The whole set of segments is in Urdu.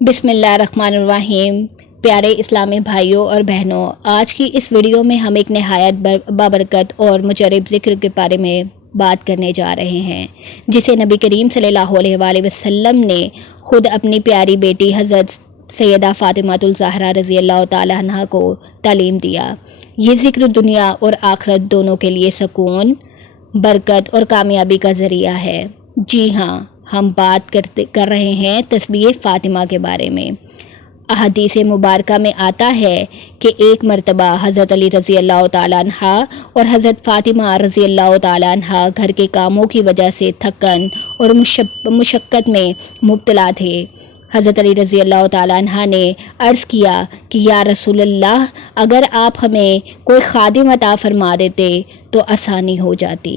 بسم اللہ الرحمن الرحیم۔ پیارے اسلامی بھائیوں اور بہنوں، آج کی اس ویڈیو میں ہم ایک نہایت بابرکت اور مجرب ذکر کے بارے میں بات کرنے جا رہے ہیں، جسے نبی کریم صلی اللہ علیہ وآلہ وسلم نے خود اپنی پیاری بیٹی حضرت سیدہ فاطمہ الزہرا رضی اللہ تعالی عنہا کو تعلیم دیا۔ یہ ذکر دنیا اور آخرت دونوں کے لیے سکون، برکت اور کامیابی کا ذریعہ ہے۔ جی ہاں، ہم بات کر رہے ہیں تسبیح فاطمہ کے بارے میں۔ احادیث مبارکہ میں آتا ہے کہ ایک مرتبہ حضرت علی رضی اللہ تعالیٰ عنہ اور حضرت فاطمہ رضی اللہ تعالیٰ عنہ گھر کے کاموں کی وجہ سے تھکن اور مشقت میں مبتلا تھے۔ حضرت علی رضی اللہ تعالیٰ عنہ نے عرض کیا کہ یا رسول اللہ، اگر آپ ہمیں کوئی خادم عطا فرما دیتے تو آسانی ہو جاتی۔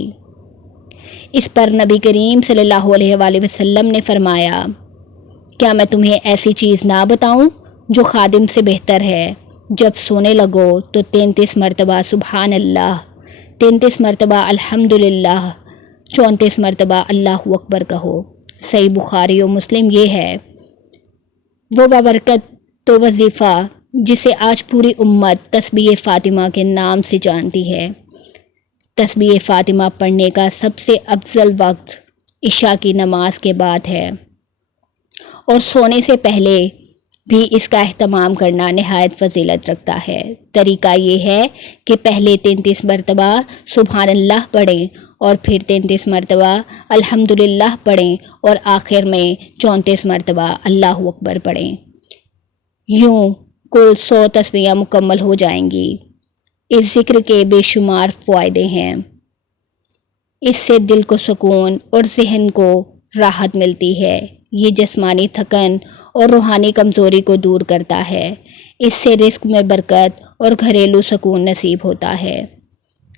اس پر نبی کریم صلی اللہ علیہ وآلہ وسلم نے فرمایا، کیا میں تمہیں ایسی چیز نہ بتاؤں جو خادم سے بہتر ہے؟ جب سونے لگو تو 33 مرتبہ سبحان اللہ، 33 مرتبہ الحمدللہ، 34 مرتبہ اللہ اکبر کہو۔ صحیح بخاری و مسلم۔ یہ ہے وہ بابرکت تو وظیفہ جسے آج پوری امت تسبیح فاطمہ کے نام سے جانتی ہے۔ تسبیح فاطمہ پڑھنے کا سب سے افضل وقت عشاء کی نماز کے بعد ہے، اور سونے سے پہلے بھی اس کا اہتمام کرنا نہایت فضیلت رکھتا ہے۔ طریقہ یہ ہے کہ پہلے 33 مرتبہ سبحان اللہ پڑھیں اور پھر 33 مرتبہ الحمدللہ پڑھیں اور آخر میں 34 مرتبہ اللہ اکبر پڑھیں۔ یوں کل 100 تسبیحیں مکمل ہو جائیں گی۔ اس ذکر کے بے شمار فائدے ہیں۔ اس سے دل کو سکون اور ذہن کو راحت ملتی ہے۔ یہ جسمانی تھکن اور روحانی کمزوری کو دور کرتا ہے۔ اس سے رزق میں برکت اور گھریلو سکون نصیب ہوتا ہے۔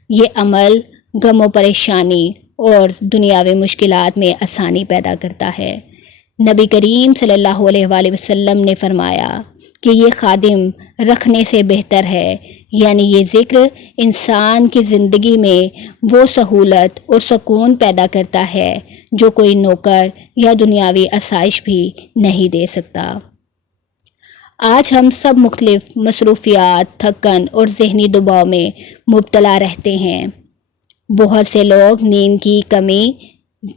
یہ عمل غم و پریشانی اور دنیاوی مشکلات میں آسانی پیدا کرتا ہے۔ نبی کریم صلی اللہ علیہ وآلہ وسلم نے فرمایا کہ یہ خادم رکھنے سے بہتر ہے، یعنی یہ ذکر انسان کی زندگی میں وہ سہولت اور سکون پیدا کرتا ہے جو کوئی نوکر یا دنیاوی آسائش بھی نہیں دے سکتا۔ آج ہم سب مختلف مصروفیات، تھکن اور ذہنی دباؤ میں مبتلا رہتے ہیں۔ بہت سے لوگ نیند کی کمی،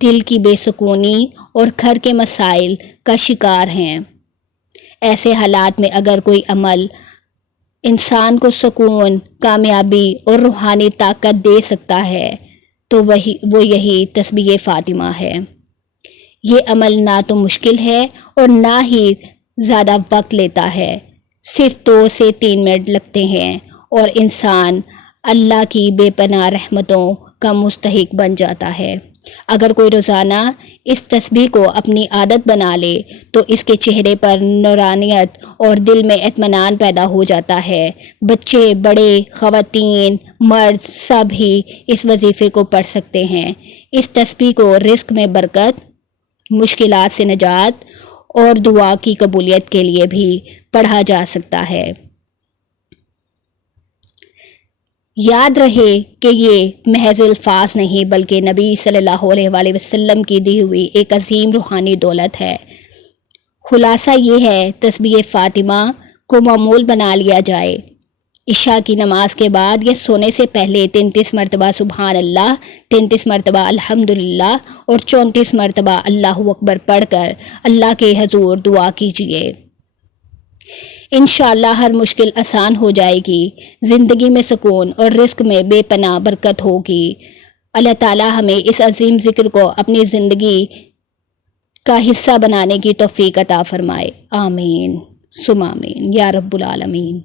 دل کی بے سکونی اور گھر کے مسائل کا شکار ہیں۔ ایسے حالات میں اگر کوئی عمل انسان کو سکون، کامیابی اور روحانی طاقت دے سکتا ہے تو وہ یہی تسبیح فاطمہ ہے۔ یہ عمل نہ تو مشکل ہے اور نہ ہی زیادہ وقت لیتا ہے، صرف 2 سے 3 منٹ لگتے ہیں اور انسان اللہ کی بے پناہ رحمتوں کا مستحق بن جاتا ہے۔ اگر کوئی روزانہ اس تسبیح کو اپنی عادت بنا لے تو اس کے چہرے پر نورانیت اور دل میں اطمینان پیدا ہو جاتا ہے۔ بچے، بڑے، خواتین، مرد سب ہی اس وظیفے کو پڑھ سکتے ہیں۔ اس تسبیح کو رزق میں برکت، مشکلات سے نجات اور دعا کی قبولیت کے لیے بھی پڑھا جا سکتا ہے۔ یاد رہے کہ یہ محض الفاظ نہیں بلکہ نبی صلی اللہ علیہ وآلہ وسلم کی دی ہوئی ایک عظیم روحانی دولت ہے۔ خلاصہ یہ ہے، تسبیح فاطمہ کو معمول بنا لیا جائے۔ عشاء کی نماز کے بعد یا سونے سے پہلے 33 مرتبہ سبحان اللہ، 33 مرتبہ الحمدللہ اور 34 مرتبہ اللہ اکبر پڑھ کر اللہ کے حضور دعا کیجیے۔ انشاءاللہ ہر مشکل آسان ہو جائے گی، زندگی میں سکون اور رزق میں بے پناہ برکت ہوگی۔ اللہ تعالی ہمیں اس عظیم ذکر کو اپنی زندگی کا حصہ بنانے کی توفیق عطا فرمائے۔ آمین ثم آمین یا رب العالمین۔